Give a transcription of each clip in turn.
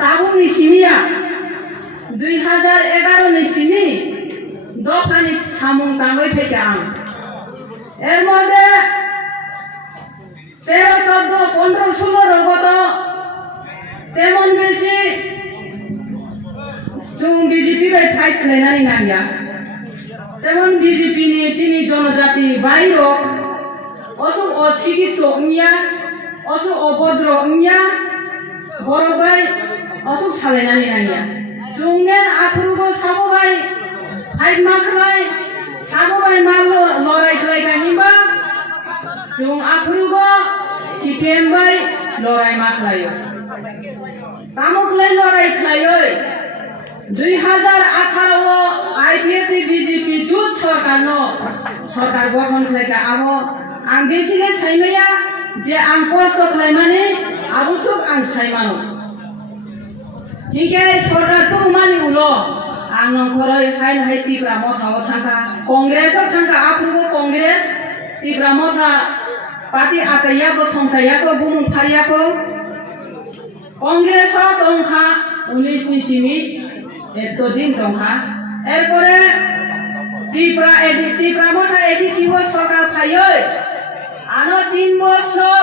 তাবুনি সিমিয়া 2011 ni simi দফানি সামুং তাঙ্গই ফেকে আং এর মধ্যে 13, 14, 15, 16 গত তেমন বেশি जों बीजेपी बाय फाइट खालायनानै नांया तेमन बीजेपी नि तिनि जनजाति बायरो असु अशिक्षित इंया असु अभद्र इंया बरक बाय असु सालायनानै नांया जोंने आफुरुगो साबोबाय फाइट माखलाय साबोबाय मालो लड़ाई खालायगानिबा जों आफुरुगो सीपीएम बाय लड़ाई माखलायो तामुखलाय लड़ाई खालायो 2018 आईपीएफ बीजेपी जुट सरकार गठन खालायगा आबो आं बेसिले सायमाया जे आं कष्ट खालायमाने आबो सुख आं सायमानो हिके सरकार तो मानि उलो आं नंखरै हाय हाय तिप्रा मथाव थांखा कांग्रेसआव थांखा आफुरगो कांग्रेस तिप्रा मथा पार्टी आचायाको संसायाको बुमुं फारियाको कांग्रेसआव दंखा 19 नि चिमि এত দিন দংখা এরপরে ত্রিপুরা মথা এডিসিও সরকার ফাইয় আনো 3 বছর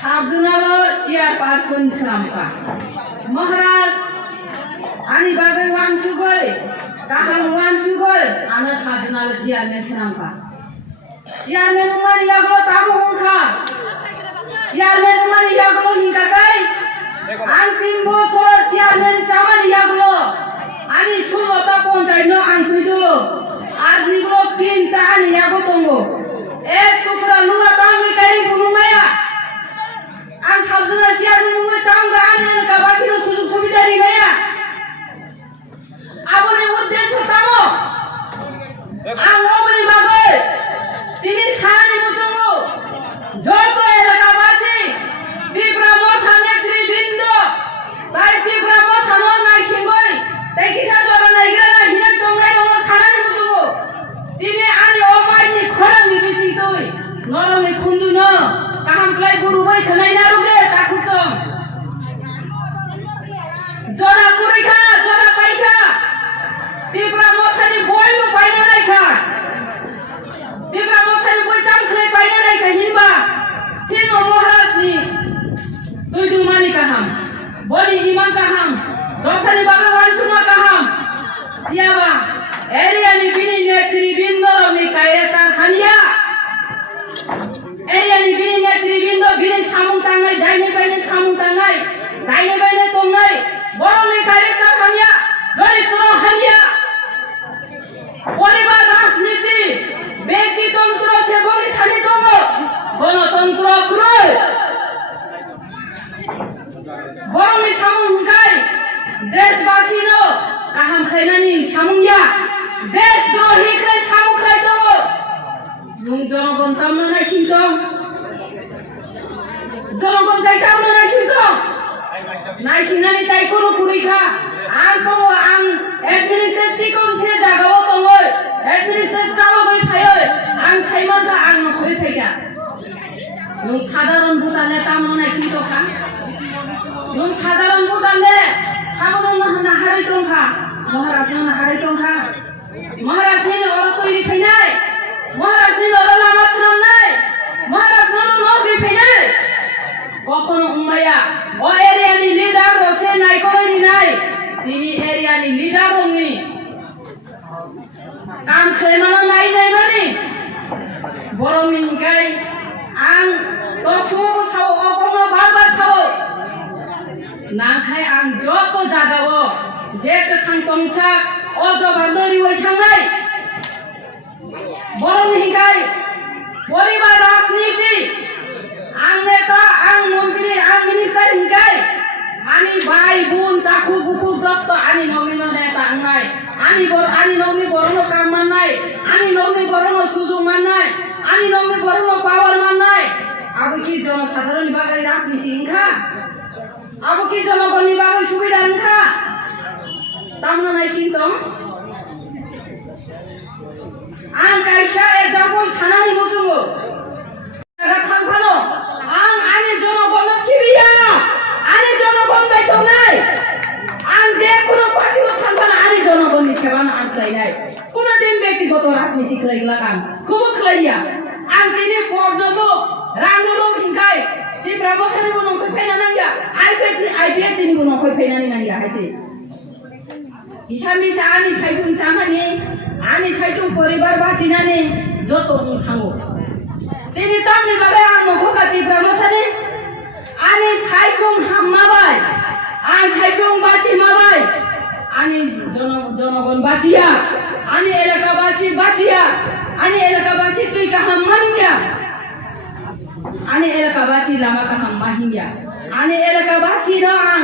সাবজুনালো চেয়ারপারসন ছিলামকা মহারাজ আনি বাগে ওয়ানসুগই কাহাম ওয়ানসুগই আনো সাবজুনালো চেয়ারম্যান ছিলামকা চেয়ারম্যান উমানি ইয়াগলো তাবু উনখা চেয়ারম্যান উমানি ইয়াগলো হিংকাকাই আন 3 বছর চেয়ারম্যান চামানি ইয়াগলো ani 16টা পঞ্চায়েত আং তুইদলো আর নিগুলো 3টা আনি ইয়াগো দঙ্গো এক টুকরা লুয়া তাঙ্গি কাই বুনুমায়া আং সাবজুনা চেয়ারম্যান উমে তাঙ্গা আনি কা বাকিনো সুযোগ সুবিধা রিমায়া আবনি উদ্দেশ্য তামো আং ওগনি বাগে তিনি সারানি বুঝঙ্গো যত এলাকাবাসী ত্রিপুরা মথা নেতৃবৃন্দ তাই ত্রিপুরা মথা নাই সিংহই তাই কিসা জরা নাই গেলা হিনে দংনাই হলো সারানি বুঝবো তিনি আনি অমাইনি খরানি বেশি তুই নরমে খুন্দু ন কাহাম ক্লাই গুরু বই থানাই না রুগে তাকুকম জরা কুরিখা জরা পাইখা ত্রিপুরা মথানি বইবো পাইনা রাইখা ত্রিপুরা মথানি বই তামখলাই পাইনা রাইখা হিনবা তিন মহারাজনি দুই দুমানি কাহাম বলি ইমান কাহাম দফানি বাগে ওয়ানসুমা কাহাম ইয়াবা এরিয়ানি বিনি নেতৃবৃন্দর নি কায়ে তার খানিয়া এরিয়ানি বিনি নেতৃবৃন্দ বিনি সামুং তাঙ্গাই দাইনি বাইনি সামুং তাঙ্গাই দাইনি বাইনি তঙ্গাই বড় নি কায়ে তার খানিয়া দরিদ্র খানিয়া পরিবার রাজনীতি ব্যক্তিতন্ত্র সে বলি খানি দঙ্গ গণতন্ত্র ক্রয় বড় নি সামুং গাই দেশবাসী নো কাহাম খাইনানি সামুংয়া দেশদ্রোহী খাই সামু খাই দব নং জনগণ তামনা নাই সিংতং জনগণ তাই তামনা নাই সিংতং নাই সিংনানি তাই কোনো কুরিখা আং দङ আং এডমিনিস্ট্রেট চিকন থে জাগাও দङ এডমিনিস্ট্রেট চালগই ফায় আং সাইমানটা আং নখই ফাইকা নং সাধারণ ভোটারনে তামনা নাই সিংতখা নং সাধারণ ভোটারনে সাবধান না হারাই দংখা মহারাজনি না হারাই দংখা মহারাজনি অর তৈরি ফাইনাই মহারাজনি অর লামা সামনাই মহারাজনি নগি ফাইনাই কখন উমায়া ও এরিয়ানি লিডার রসে নাই কইনি নাই তিনি এরিয়ানি লিডার রঙি কাম খাইমানো নাই নাই মানি বরংনি গাই আং দশমো সাও অকমো বারবার সাও নাখাই আং যত জাগাও যে থাং তংসাক অজবান্দরি ওই থাংনাই বরং হিকাই পরিবার রাজনীতি আং নেতা আং মন্ত্রী আং মিনিস্টার হিকাই আনি ভাই বোন কাকু বুকু যত আনি নমিন নেতা আংনাই আনি নমি বরণ কাম মাননাই আনি নমি বরণ সুযোগ মাননাই আনি নমি বরণ পাওয়ার মাননাই আবো কি জনসাধারণ বাগাই রাজনীতি হিংখা আবো কি জনগণনি বাগে সুবিধা হিংখা তামনা নাই সিংতং আং কাইসা এক্সাম্পল সানানি বুঝবো জায়গা থামফানো আং আনি জনগণ খিবিয়া আনি জনগণ বাইতো নাই खालायनाय कोनोदिन व्यक्तिगत राजनीति खालायग्ला आं खौबो खालाया आं दिनै पदनोल' रांनोल' हिंखाय Tipra Mothaniबो नंखाय फैना नांया आइपे दिनैबो नंखाय फैनानै नांया हायसे इसामिसा आंनि सायजों जानानै आंनि सायजों परिबार बाजिनानै जत' थाङो दिनै तामनि बागै आं नंखौ Tipra Mothani आंनि सायजों हाबमाबाय आं सायजों बाजिमाबाय आंनि जनगण बाजिया आंनि एलेकाबासि बाजिया आंनि एलेकाबासि तुइ गाहाम मानिया आंनि एलेकाबासि लामा गाहाम माहिया आंनि एलेकाबासिनो आं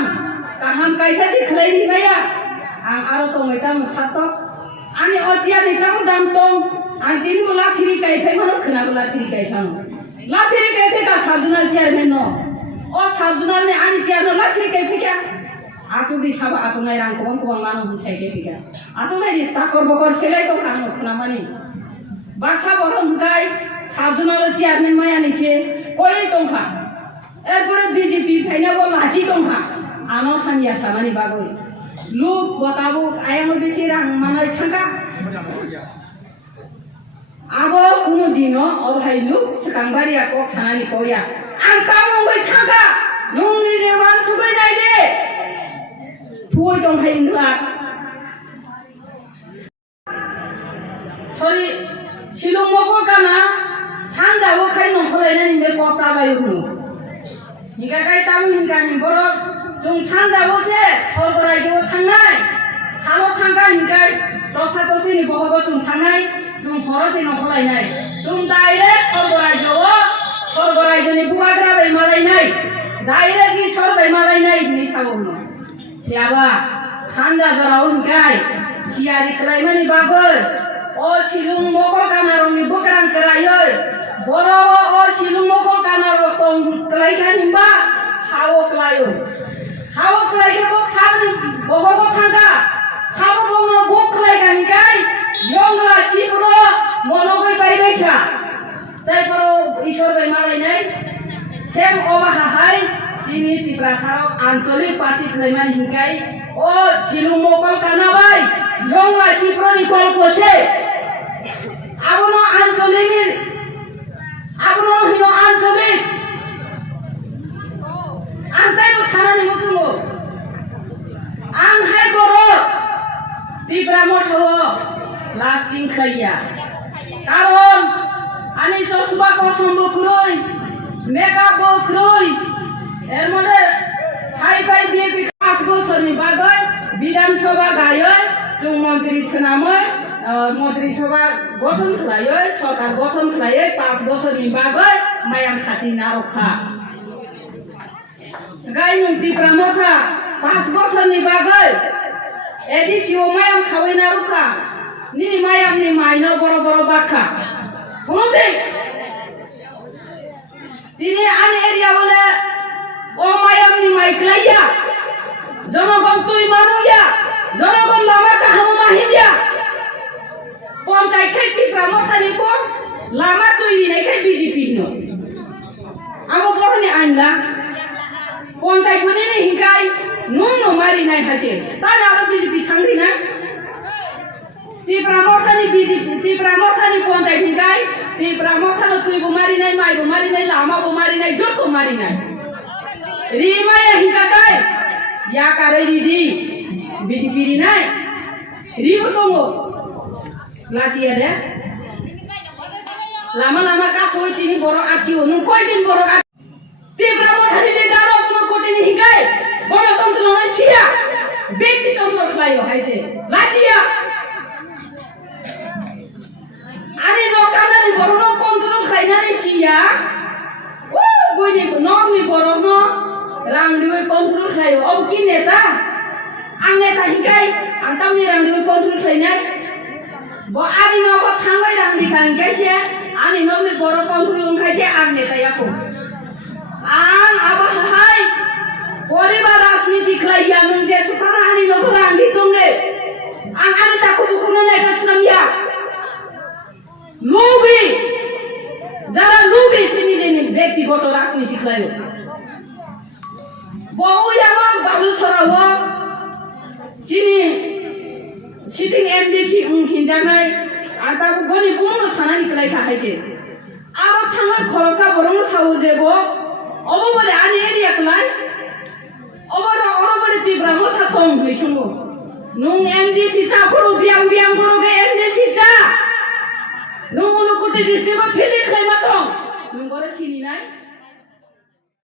गाहाम कायसासि खालायहैबाया आं आरो दङै दाम सातक आंनि अजियानि दाम दं आं दिनैबो लाथिरि गायफायमानो खोनाबो लाथिरि गायफां लाथिरि गायफैगा साबजुनाल चेयारमेन न अ साबजुनालनि आंनि चेयारनो लाथिरि गायफैगा आथुदि साबा आथुनाय रां गोबां मानो होनसाय गायफैगा आथुनाय ताकर बकर सेलाय दं आं खोनामानि बाक्सा बर' होनखाय साबजुनाल चेयारमेन मायानिसे कय दंखा एरपरे बीजेपी फाइनाबो लाजि दंखा आनो हामिया सामानि बागै लुक बताबो आयामो बेसे रां मानाय थांगा आबो कुनु दिनो अबहाय लुक सिखांबारिया कक सानानि कया आं तामंगै थांगा नोंनि जेवान सुगै नायदे थुय दंखाय नोंला सरि शिलं मको गाना सानजाबो खाय नंखलायनानै बे कक जाबाय हुनु निगाय ताम हिंगानि बरक जों सानजाबोसे स्वर्ग रायजोआव थांनाय साल' थांगा हिंगाय दसाथ' दिनै बहग जों थांनाय जों हरसे नंखलायनाय जों डाइरेक्ट स्वर्ग रायजोनि बुगाग्रा बाय मालायनाय डाइरेक्ट इसोर बाय मालायनाय नि सावनो याबा सानजा जराव हिंगाय सियारि क्लाइमानि बागै अ शिलं मको गानारंनि बग्रां करायै बर' अ शिलं मको गानारो दं क्लाइखानिबा हाव क्लायो हाव क्लाइखौ साबनि बहग थांगा साबो बंनो बक क्लाइखानिखाय यंगला सिपुरो मनगै बायबायखा जायफोरो इसोर बाय मालायनाय सेम अबाहाय जिनि तिप्रा सारक आन्चलिक पार्टी क्लाइमानि हिंखाय अ शिलं मको गानाबाय यंगला सिपुरोनि कल्पसे आबनो आन्चलिक आंतायबो सानानै मोसुङो आंहाय बर' Tipra Mothao लास्टिं खाया कारन आंनि चस्मा कसमबो ख्रुइ मेकआपबो ख्रुइ एरमने हाइफाइ बिएपि 5 बोसोरनि बागै विधानसभा गायै जों मन्त्रि सोनामै मन्त्रिसभा गठन खालायै सरकार गठन खालायै 5 बोसोरनि बागै मायाम खाति नारखा गाय नों Tipra Motha 5 बोसोरनि बागै एडिसिओ मायाम खावै नारखा नि मायामनि माइनो बर' बाखा होनदे दिनै आंनि एरियावले अ मायामनि माइक्लाया जनगण तुइ मानुया जनगण लामा काहामो माहिया पंचायत Tipra Mothani को लामा तुइ नायखाय बीजेपी नो आबो बर'नि आइनला पंचायत गुनि हिंखाय नुनो मारि नाय हासे ताना आरो बीजेपी थांरि ना Tipra Mothani BJP Tipra Mothani panchayat हिंखाय Tipra Mothano तुइबो मारि नाय माइबो मारि नाय लामाबो मारि नाय जतो मारि नाय रिमाया हिंखाय या कारै रिदि बीजेपी रि नाय रिबो दङो लाजिया दे लामा गासै तिनि बर' आटियो नों कय दिन बर' Tipra Mothani दे दारो कोनो कोटिनि हिंखाय गणतन्त्र नै सिया व्यक्तितन्त्र खालायो हायसे लाजिया आनि नकानानि बर'नो कन्ट्रल खालायनानै सिया ओ बयनि नंनि बर'नो रांदिवै कन्ट्रल खालायो अब कि नेता आं नेता हिंखाय आं तामनि रांदिवै कन्ट्रल खालायनाय bo ani nogo thangai rangni kan kaise ani nogni boro control kaise ang netayako ang abahai poribar rajniti khlaiya nung je supana ani nogo rangni tumne ang ani taku bukuna neta snamya lubi jara lubi sini jeni ব্যক্তিগত রাজনীতি khlayo bo uyama balu sorawo sini sitting MDC हिनजानाय आरो दाबो गनि बुंनो सानानि कलाय थाखायजे आरो थाङो खरसा बरं सावो जेबो अबो बले आनि एरिया कलाय अबो बले तिब्रा मथा तंग्वी सुंगो नुं एमडिसि चाफोरो बियां बियां गरोगे एमडिसि चा नुं उनुकुटि डिस्ट्रिक्ट फिलिक खायमा दं नुं गरे सिनि नाय